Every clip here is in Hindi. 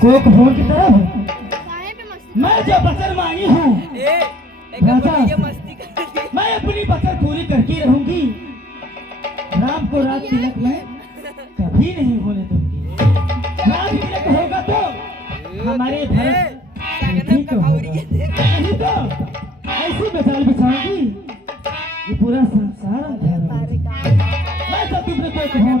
कोक भोर की तरफ मैं जो बचन मांगी हूँ मैं अपनी बचन पूरी करके रहूंगी। राम को रात तिलक में कभी नहीं होने दूंगी। रात तिलक होगा तो हमारे भरत नहीं तो ऐसी मिसाल बिछाऊंगी ये पूरा संसार अंधेरा हो जाएगा। मैं तो तुमने कोक भोर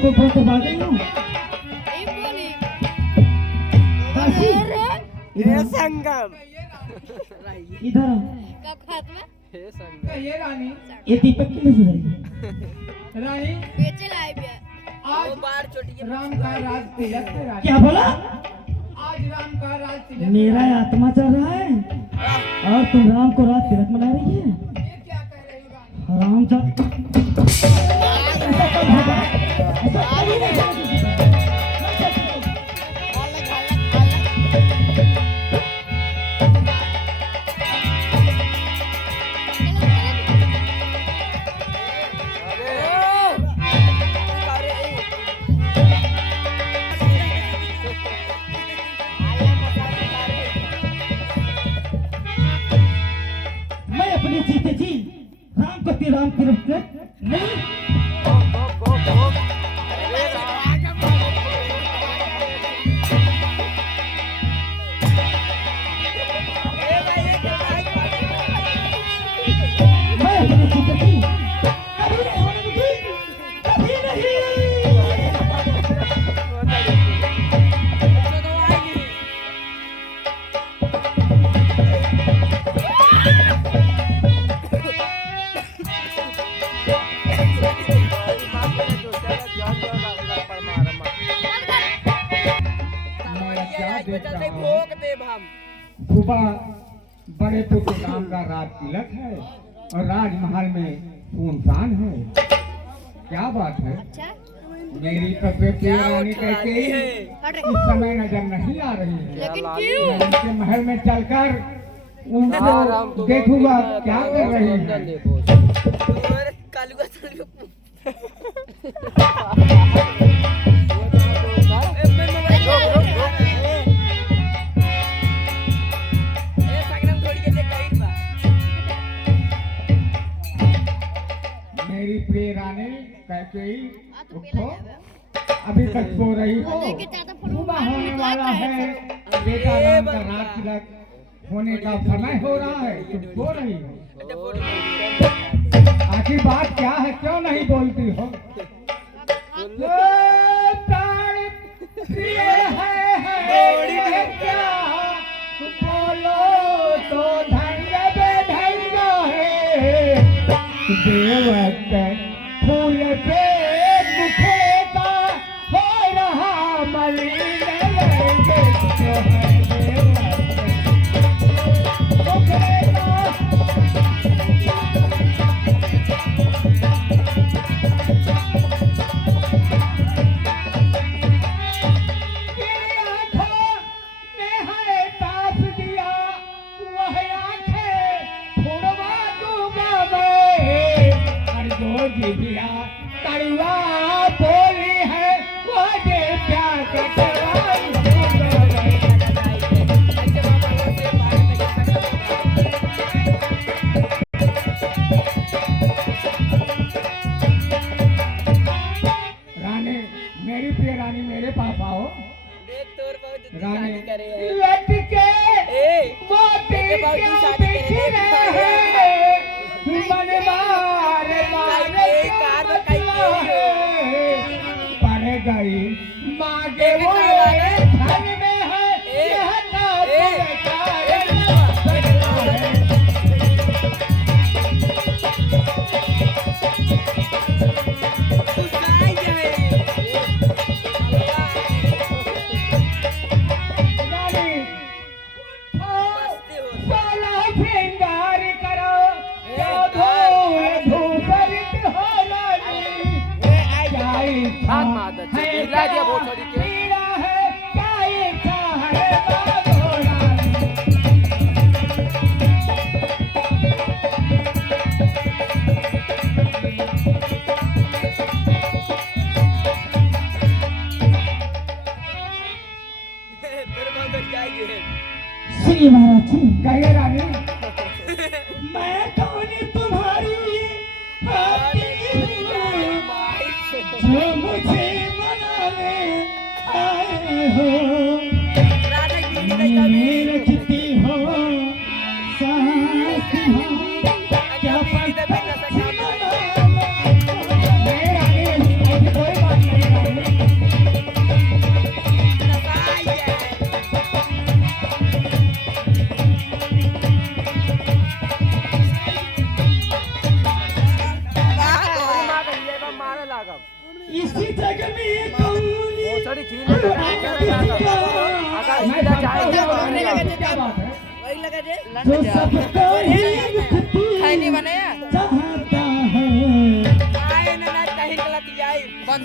को बहुत बात नहीं हूँ संगम इधर ये रानी ये दीपक की नहीं सुनाई रानी बेचे लाए भी आज राम का राज तिलक है रानी। क्या बोला? आज राम का राज तिलक मेरा आत्मा चल रहा है और तुम राम को रात तिलक मना रही है। ये क्या कह रही हो रानी? हराम जा मैं अपने जीते जी राम को राम की तरफ नहीं मैं अपने जीते जी कभी नहीं होने दूंगी, कभी नहीं। सुबह बड़े पुत्र राम का राज तिलक है और राजमहल में सुनसान है। क्या बात है? मेरी तस्वीर की रानी कहते इस समय नजर नहीं आ रही है। लेकिन क्यों? मैं उनके महल में चलकर उनको देखूंगा क्या कर रही है। मेरी प्रिय रानी कैकेयी उठो, अभी तक सो रही हो? सुबह होने वाला है, बेटा राम का राज तिलक होने का समय हो रहा है, तुम सो रही हो? आखिर बात क्या है, क्यों नहीं बोलती हो? प्राण प्रिय है क्या बोलो तो धन्य बेधन्य है। देवक फूल पे मुखे का हो रहा मलिन लगे जो है देवक मुखे का। तेरी आँखों ने है ताप दिया, वह आँखें फुड़वा दूंगा मैं। जो जिबिया तड़वा बोली है वो दे प्यार का करवाई रानी, मेरी प्रिय रानी मेरे पास आओ। रानी लटके वो क्या देख रहे हैं, मन मार पड़ गई मागे वो धन में है यह नाच श्रृंगार करो है हिला दिया बहुत छोड़ी के। पीड़ा है क्या इच्छा है मांगो रानी। तेरे मगर क्या है? सुनिए महाराज जी, कहिए रानी। मैं कौन तुम्हारी आती हूँ जो मुझे मनाने आए हो। राजा की नहीं मेरे रखती हो साथ क्या पता नहीं रानी, ऐसी कोई बात नहीं रानी। इसी जगह में कौन मैं जानता हूँ क्या बात है। जो सबको ही मुक्ति चाहता है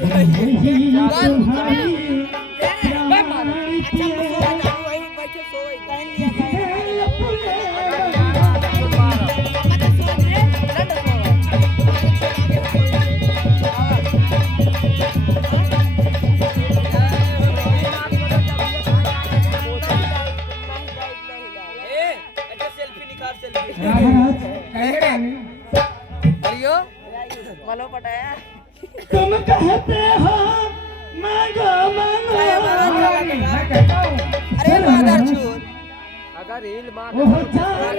वही तुम्हारी प्राण की महाराज, कहिए रानी। तुम कहते हो मांगो मांगो रानी, मैं कहता हूँ अगर हिल मार ओह जान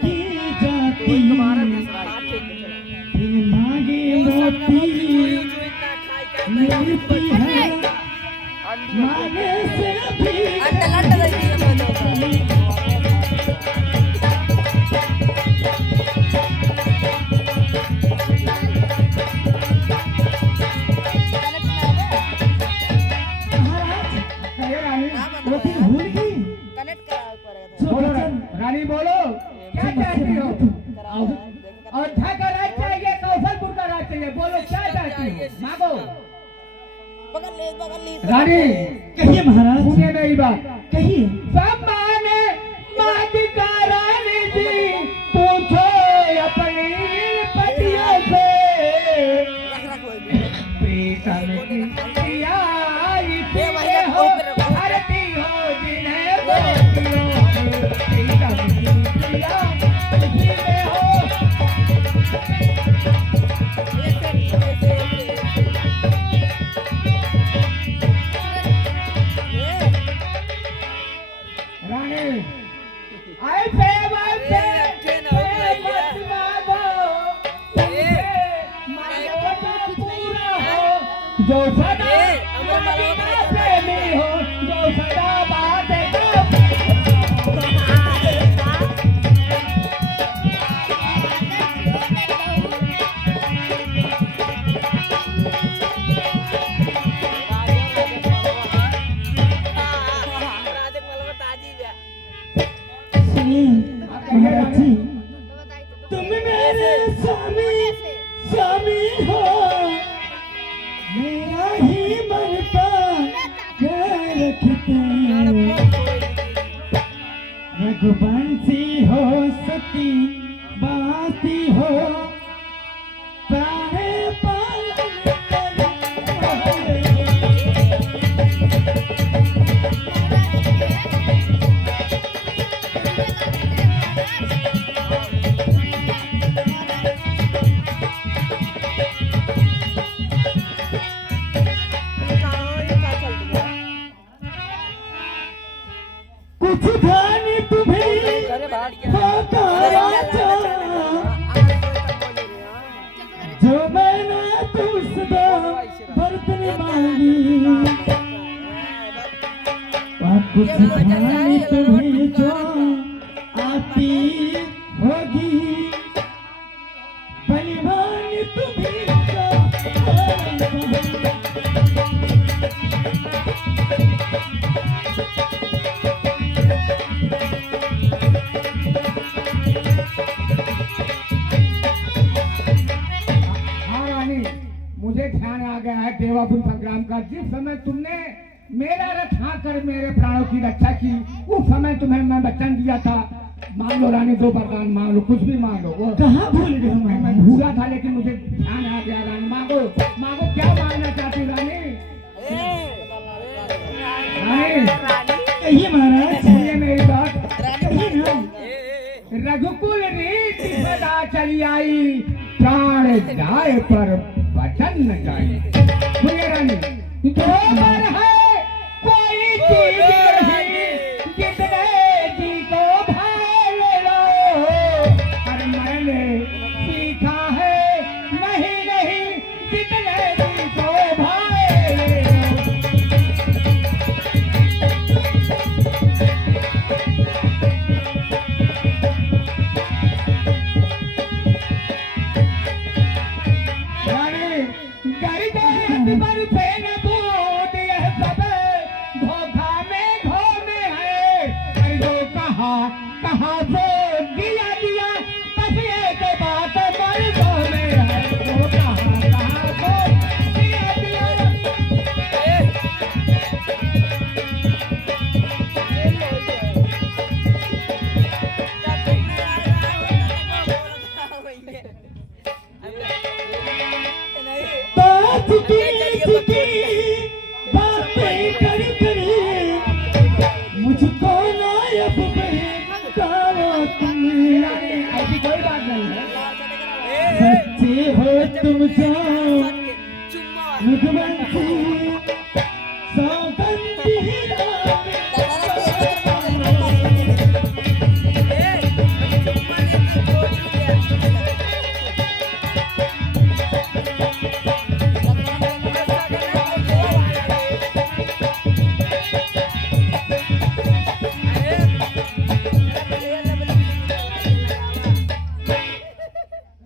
की जाती फिर मांगे मोती मिलती है मांगे से भी महाराज, कहिए रानी। वो दिन भूल गई जो बोलो वचन रानी, बोलो क्या चाहती हो। अयोध्या का राज चाहिए, कौशलपुर का राज चाहिए, बोलो क्या चाहती हो, मांगो। रानी कहिए महाराज, सुनिए मेरी बात। कहिए। सब माने मातिका रानी जी, पूछो अपनी पतियों से प्रीतम की प्रिया इसीलिए हो हरती हो जिन्हें बोलती हो। प्रीतम की प्रिया इसीलिए हो। रानी ऐसे मत मांगो, मांगो पूरा हो, जो सदा बातें का प्रेमी हो, जो सदा बातें का सुनिए महाराज जी, तुम मेरे स्वामी स्वामी हो, मेरा ही मन का घर रखते रघुवंशी हो सती बाती हो प्राणे पालन करे। कुछ ध्यान तुम्हें होता राजा, जो मैंने तुझसे बर्तन मांगी। कुछ ध्यान तुम्हें जो आती होगी, बलिवान तुम्हें हाँ रानी, मुझे ध्यान आ गया का। जिस समय तुमने मेरा रथ हाँ कर मेरे प्राणों की रक्षा की, उस समय तुम्हें मैं वचन दिया था, मांग लो रानी, 2 वरदान मांग लो, कुछ भी मांग लो। वो कहाँ भूल गए हम? मैं भूला था, लेकिन मुझे ध्यान आ गया। रानी मांगो, मांगो, क्या मांगना चाहती हो रानी? रानी कहिए महाराज, सुनिए मेरी बात। कहिए ना। रघुकुल रीति सदा चली आई, प्राण जाए पर वचन न जाए। सुनिए रानी, गोबर है कोई चीज नहीं, जितने जी को भाल लो। पर मैंने सीखा है नहीं नहीं, जितने जी को भाल लो। कहाँ से दिया दिया, बस एक बात मर्दों में है। तो कहाँ से दिया दिया। बात की बातें कर मुझको नायब बहकाओ तुम। ऐसी कोई बात नहीं है। सच्चे हो तुम जाओ रघुवंशी, सौगंधी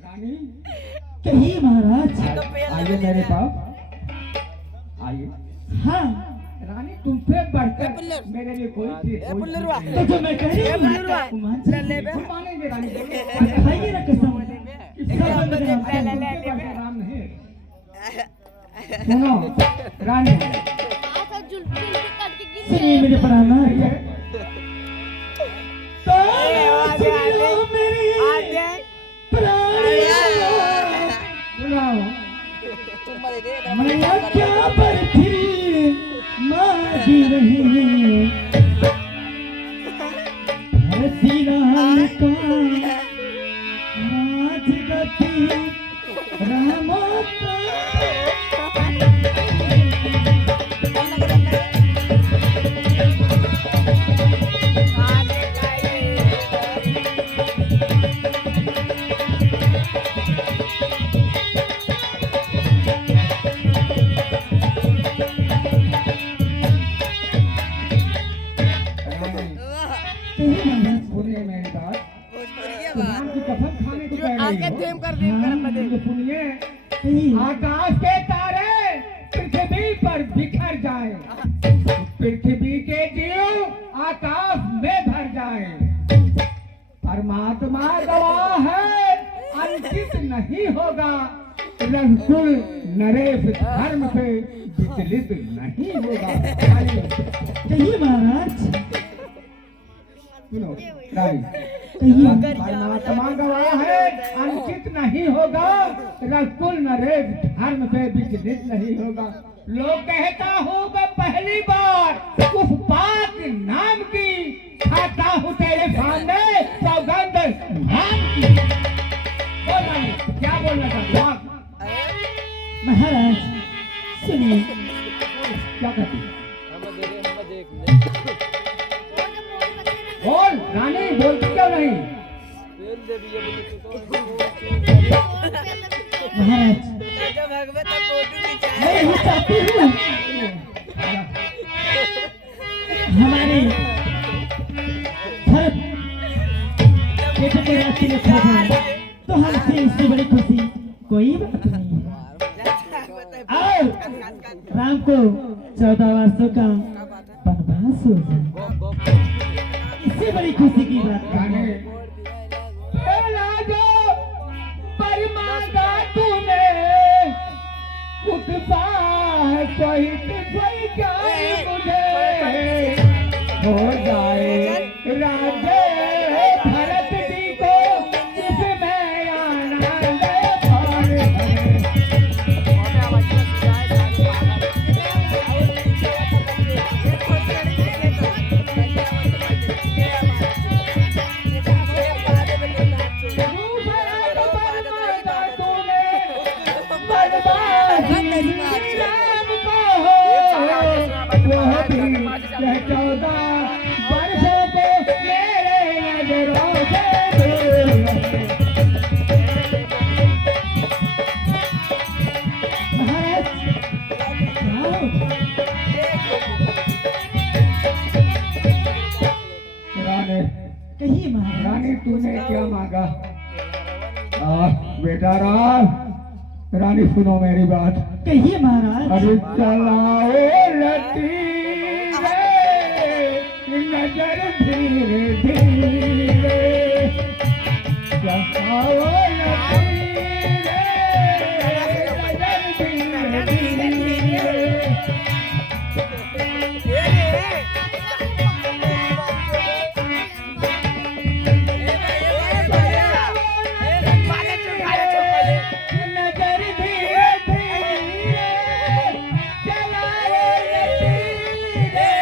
रानी कहिए महाराज। आइए मेरे पास, आइए। हाँ, रानी तुमसे बढ़कर मेरे लिए कोई चीज नहीं। तो जो मैं कह रही हूँ वो मान जाइए। तुम मानेंगे रानी? खाइए ना कसम, सब बंद तुमसे करा। बढ़कर राम नहीं। सुनो रानी, सुनिए मेरे प्राण। ये सुनाओ। मैं क्या बर्थी मांगी रही, हसी लाल का राजगति रामा का। सुनिए मेरी बात। भगवान की कसम खाने को कह रही हो। सुनिए, आकाश के तारे पृथ्वी पर बिखर जाए, पृथ्वी के जीव आकाश में भर जाए। परमात्मा गवाह है, अंकित नहीं होगा। रघुकुल नरेश धर्म से विचलित नहीं होगा। कहिए महाराज। सुनो रानी, कहिए। परमात्मा गवाह है, अंकित नहीं होगा। रघुकुल नरेश धर्म से विचलित नहीं होगा। लोग कहता हूँ मैं पहली बार उस पाक नाम की खाता हूँ तेरे सामने सौगंध नाम की। बोल रानी, क्या बोलना चाहती हो? महाराज सुनिए, क्या कहती है? बोल रानी, बोलती क्यों नहीं? महाराज मैं यही चाहती हूँ, हमारे भरत बेटे के राज तिलक हो जाए तो हमसे इससे बड़ी खुशी कोई बात नहीं है। आओ राम को 14 वर्षों का वनवास हो जाए, इससे बड़ी खुशी की बात रानी, है। पहला जो पर मांगा तूने उत्साह सहित कोई जाए मुझे हो जाए राजे भरत जी को इसमें आनंद पार है। कहिए महाराज। रानी तूने क्या मांगा? बेटा राम, रानी सुनो मेरी बात। कहिए महाराज। अरे चलाओ लती नजर धीरे धीरे, चलाओ लती नजर धीरे धीरे। नजर धीरे धीरे चलाओ लतीरे,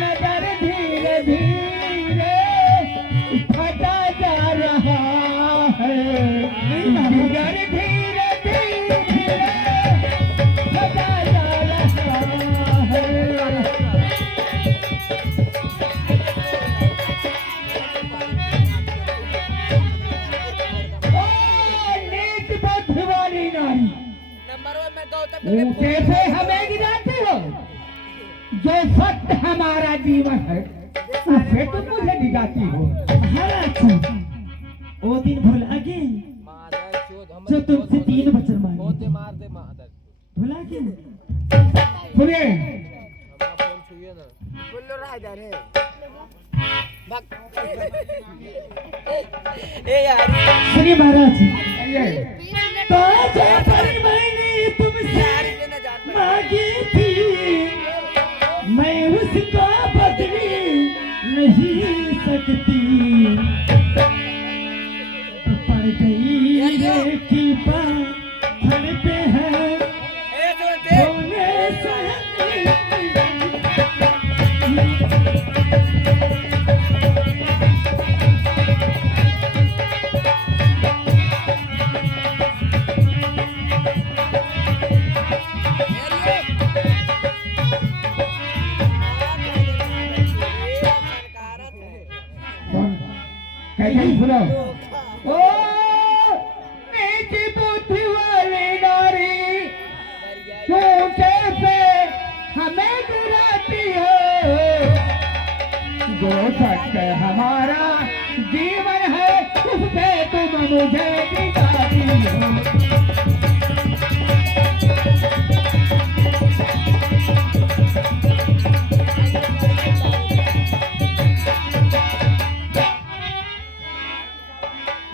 नजर धीरे धीरे फटा जा रहा है। नजर धीरे धीरे फटा जा रहा है। वाली नारी, कैसे हमें गिराती हो? जो सत्य हमारा जीवन है उसे तुम मुझे गिराती हो। महाराज वो दिन भुला गए जो तुमसे 3 वचन मांगे। भुला गए। सुनिए, सुनिए महाराज। ये तो जो परी मैंने तुमसे मांगी थी, मैं उसको बदली नहीं सकती। पड़ गई रे की पत्थर पे है होने से कैसे सुनो। ओ नीची बुद्धि वाली नारी, ऊंचे से हमें गिराती हो। जो सत्य हमारा जीवन है उससे तुम मुझे गिराती हो।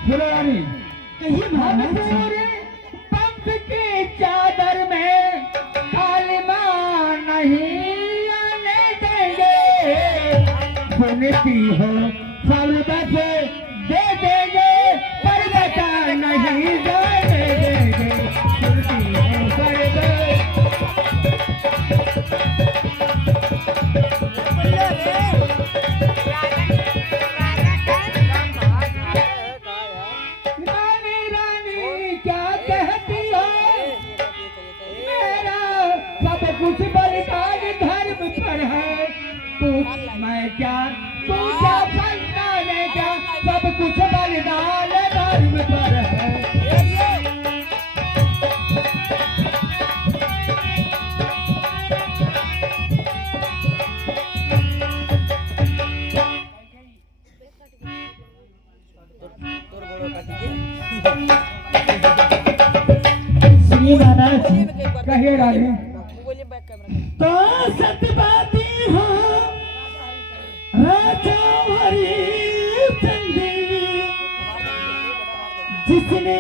सुनो रानी, कहिए हम महाराज। पूरे पंथ की चादर में कालिमा नहीं आने देंगे। सुनती हो फर्द से दे देंगे, पर बता नहीं जाने देंगे। सुनती हो फर्द रानी रानी क्या कहती हो? मेरा सब कुछ बलिदान धर्म पर है। तू मैं क्या तू क्या संतान क्या, सब कुछ बलिदान धर्म पर है। सुनिए महाराज। कहिए रानी। तो सतबाती हो राजा हरिचंद, जिसने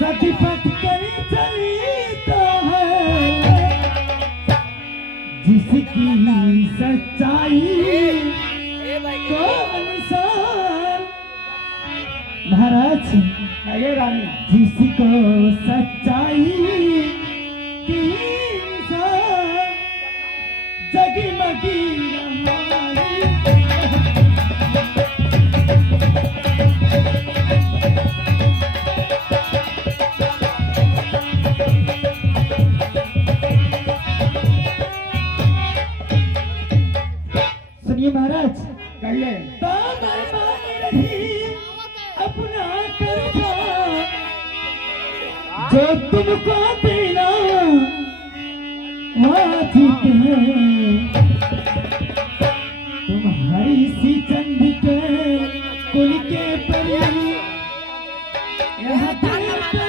सच पट कर चलता है की सच्चाई ए भाई को इंसान महाराज कहिए रानी। जिसको सच्चाई की इंसान जगमगी रहाई। सुनिए महाराज, कहिए। दामन मांग रही अपना कर्जा जो तुमको देना आज के तुम्हारी सी चंद के कुल के परी यहाँ देता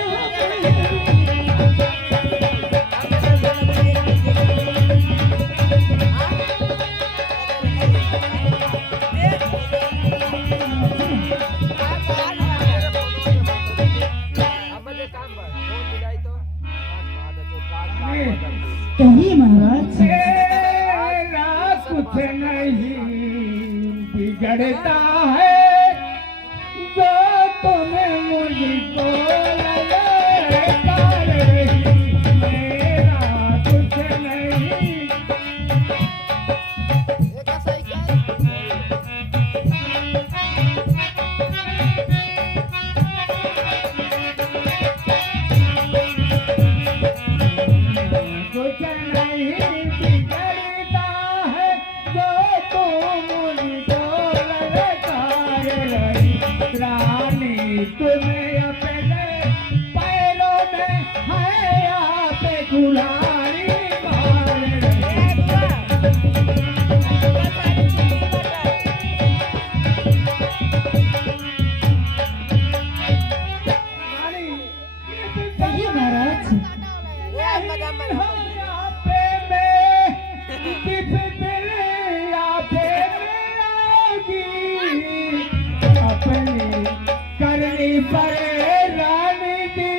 अब बजे काम पर फोन मिलाई तो कहिए महाराज। तेरा कुछ नहीं बिगड़ता है जो तुम्हें मुझको लगा रही। मेरा कुछ नहीं। कुछ नहीं बिगड़ता है जो तुम मुझको लगा रही। रानी तुम्हें अपने पैरों में है आप गुलारी मार रही। रानी, कहिए महाराज। करनी पड़े रानी की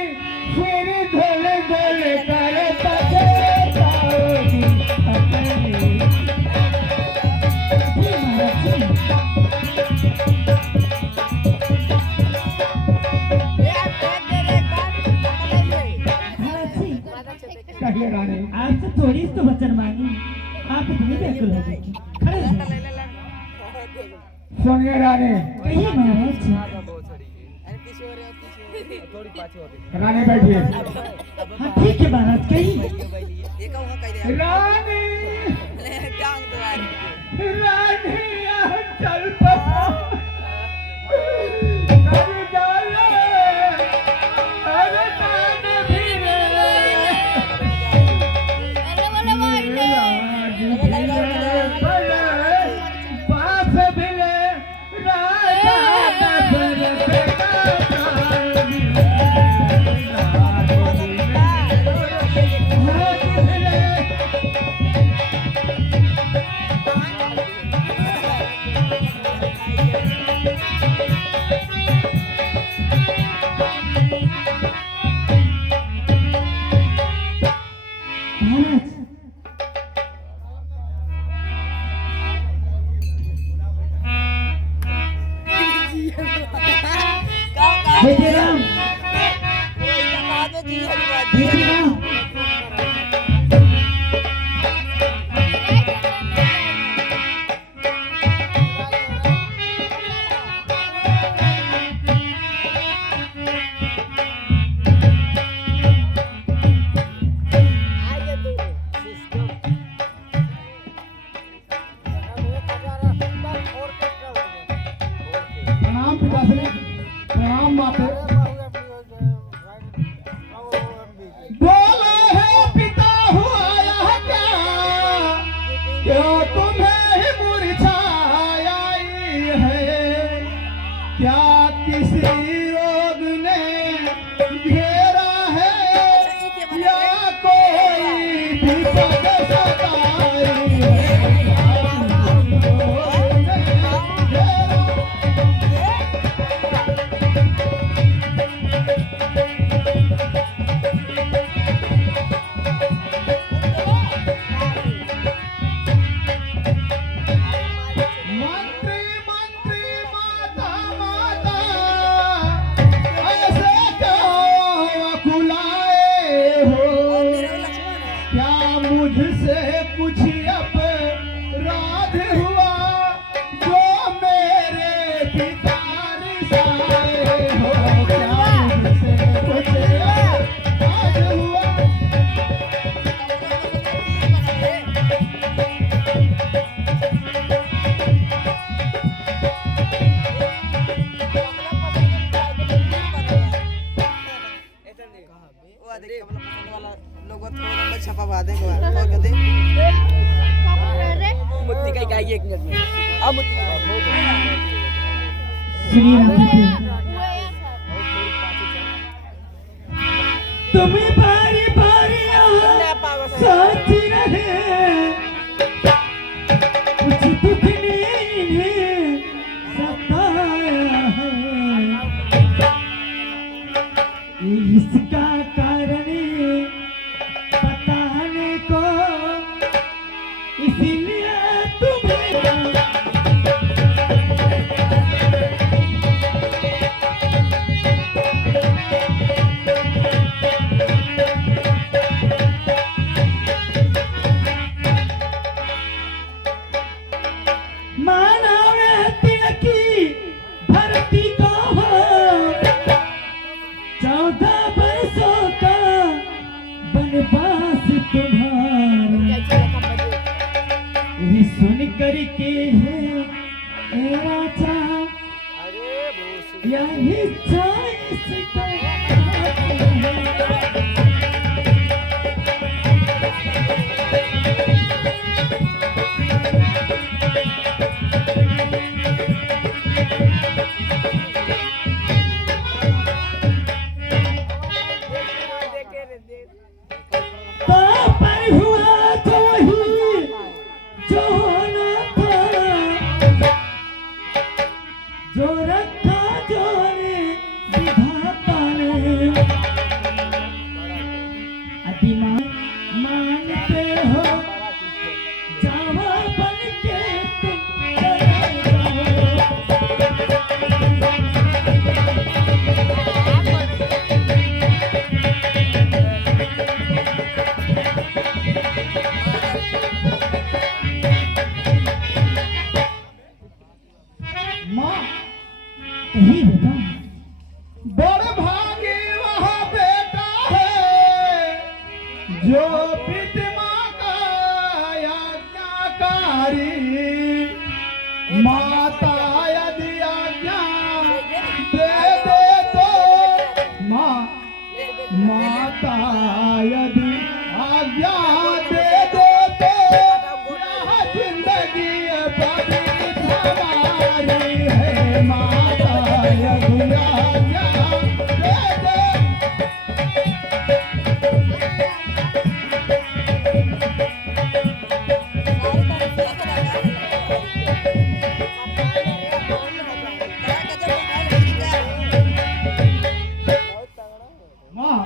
फिर धुल धुल कर पछताओगी अपनी। कहिए रानी। आपसे थोड़ी तो वचन मांगी, आप इतनी व्याकुल हो गई। खड़े रहिए। सुनिए रानी। कहिए महाराज। थोड़ी पाछी होती रानी बैठिए। हाँ ठीक है महाराज, कहिए। रानी रानी चल पड़ा। कर डाले अरे कान भी रे। राज भी रे भले, पाप भी रे, राजा नफर पे काल भी रे। राज भी रे, राज भी रे। महाराज बेटे राम, बेटे राम, प्रणाम पिताश्री। प्रणाम माते। बोलो है पिता हुआ यह क्या तुम्हें ही मुरझाई है? क्या किसी रोग ने घेरा है या कोई विपद सताई है? रोग ने घेरा पितार साए हो प्यार से कुछ आज हुआ छपवा देंगे मुत्ती का गाइए एक मिनट में अब मुत्ती श्री राम तुम्हें बारी बारी साथी रहे कुछ दुख ने इन्हें सताया है इसका कारण बताने को इसीलिए तुम्हें मानव तिलकी भर्ती को हो 14 बरसों का बनवास तुम्हारा ये सुन करके है ए राजा यही इसका तो पर हुआ तो वही जो होना था जो रखा जोने विधाता ने अभिमान मानते हो जावा बन के तुम चले माँ कहीं बेटा बड़ भागी वह बेटा है जो पिता माँ का आज्ञाकारी माता यदि आज्ञा दे दे तो माँ माता यदि आज्ञा दे दे तो यह जिंदगी पवित्र हमारी है माता यदि आज्ञा दे दे माँ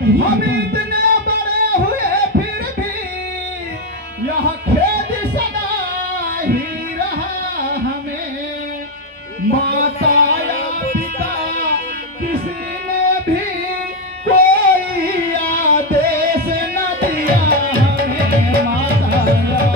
हम इतने बड़े हुए फिर भी यह खेद सदा ही रहा हमें माता या पिता किसी ने भी कोई आदेश न दिया हमें माता या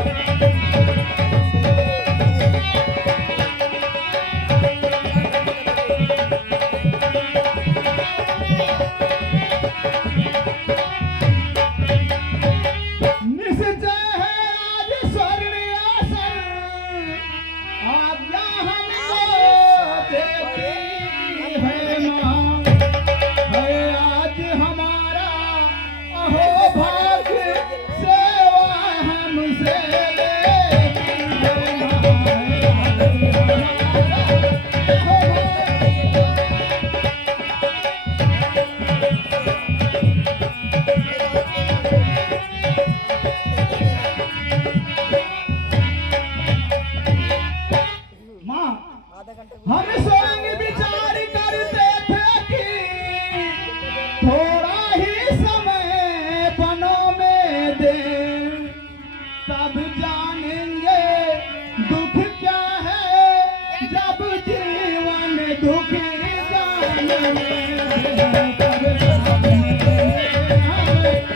निश्चय है आज स्वर्ग आसन आज्ञा हमको देती है माँ है आज हमारा अहो भाग्य सेवा हमसे लेती है माँ हम स्वयं विचार करते थे कि थोड़ा ही समय बनों में दे तब जानेंगे दुख क्या है जब जीवन दुखी जानेंगे तब जानेंगे हमें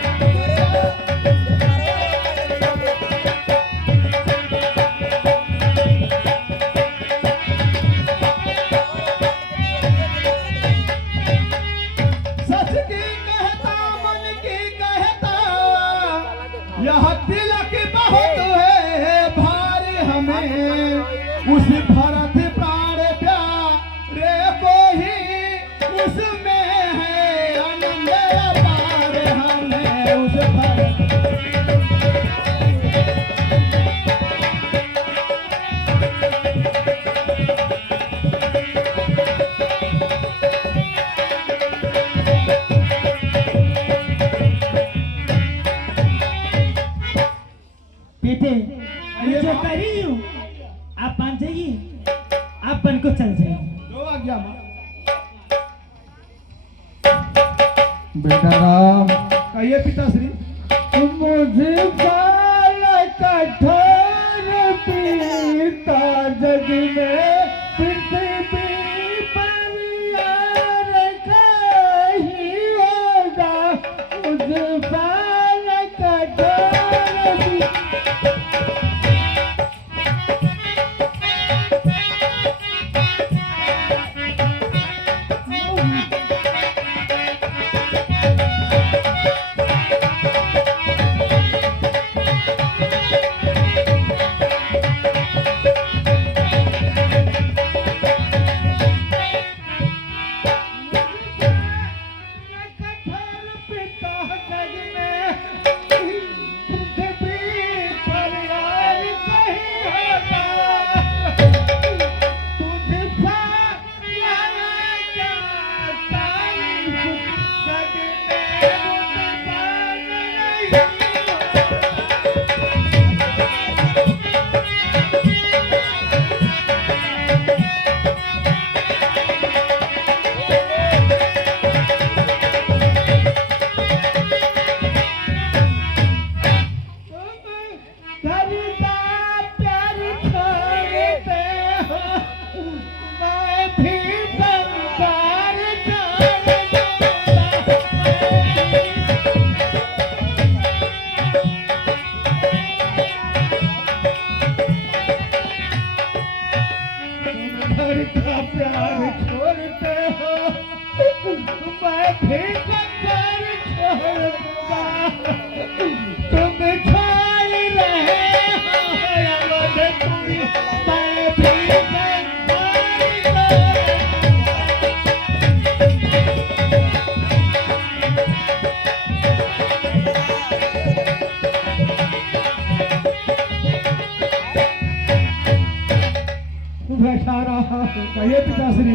अपन को चल जाइए। जो आ गया माँ। बेटा राम, कहिए पिताश्री। मुझे बाल कठोर पीता जग में पृथ्वी पर यार कहीं होगा। मुझे बाल कठोर घर का प्यार छोड़ते हो, मैं भी कंगाल छोड़ूंगा। तुम छोड़ रहे हो अवधपुरी, मैं भी कंगाल बेचारा। कहिए पिताश्री।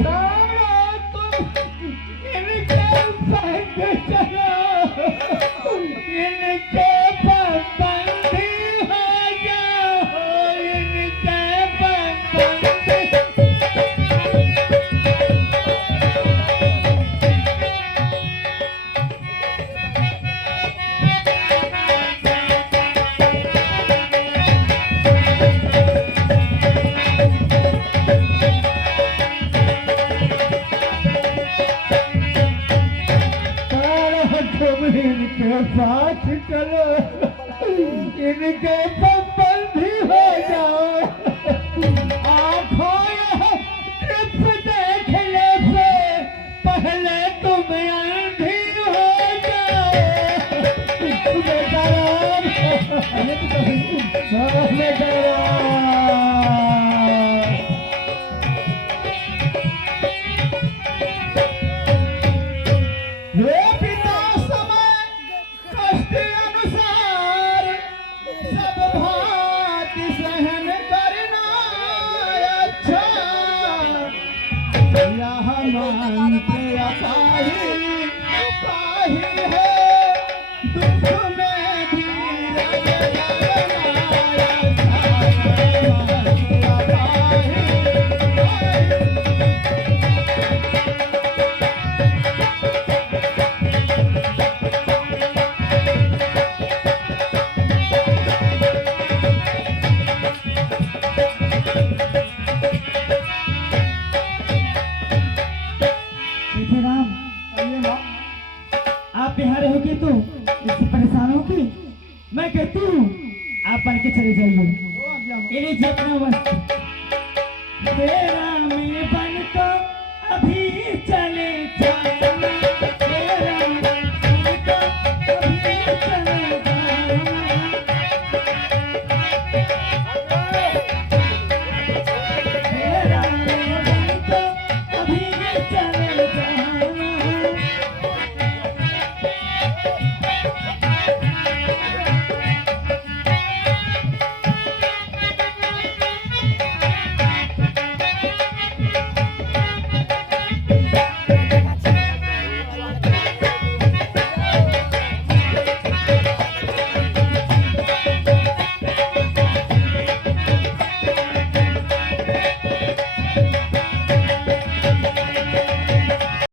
इनके संग चलो, इनके बंदी हो जाओ, इनके बंदी। इनके साथ चलो, इनके बंदी हो जाओ। आँखों ट्रिप देखने से पहले तुम अंधी हो जाओ। बेटा राम, बेटा राम। आप यहाँ रहोगे तो इससे परेशान होगी। मैं कहती हूँ आप बन के चले जाइए। इन्हें जितना